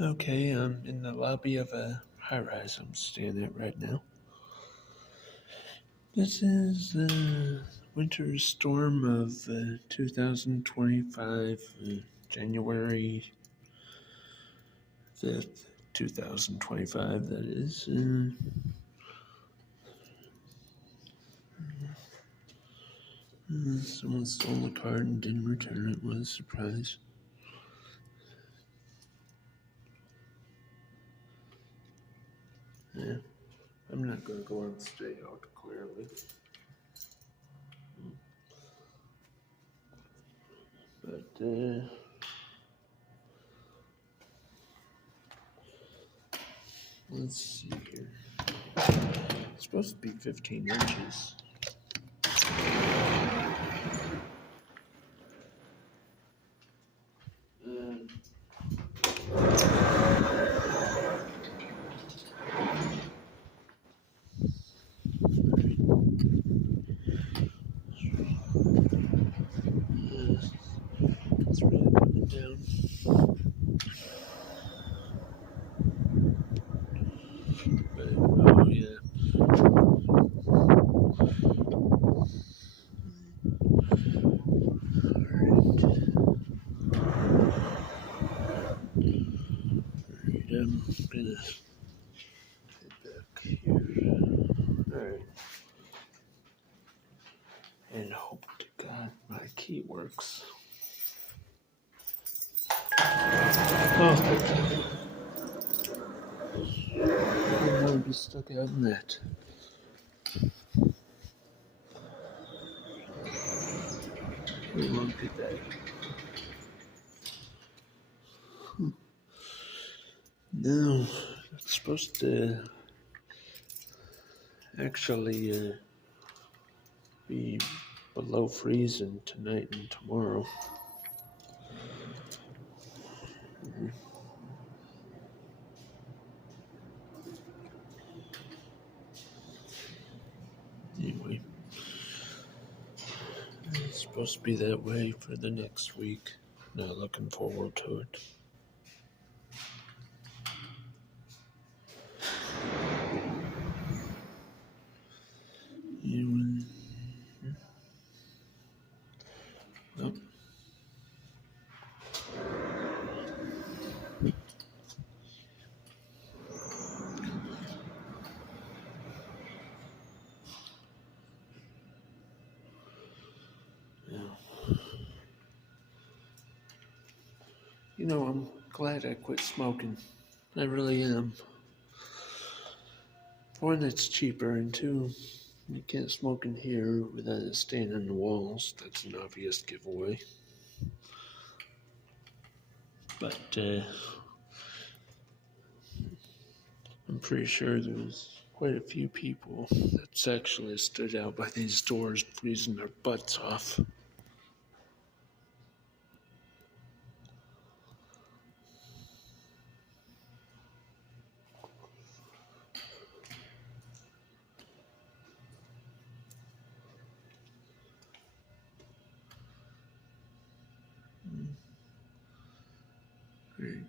Okay, I'm in the lobby of a high rise I'm staying at right now. This is the winter storm of 2025, January 5th, 2025, that is. Someone stole the card and didn't return it. What a surprise. Yeah, I'm not going to go on stay out clearly. But, let's see here. It's supposed to be 15 inches. It's really coming down. But, oh yeah. Alright, I'm gonna head back here. Alright. And hope to God my key works. Oh, I didn't want to be stuck out in that. We won't get that. No, it's supposed to actually be below freezing tonight and tomorrow. Anyway, it's supposed to be that way for the next week. Not looking forward to it. Anyway, oh. Yeah. You know, I'm glad I quit smoking. I really am. For one, it's cheaper, and two, you can't smoke in here without it staying on the walls. That's an obvious giveaway. But I'm pretty sure there's quite a few people that's actually stood out by these doors freezing their butts off. Great.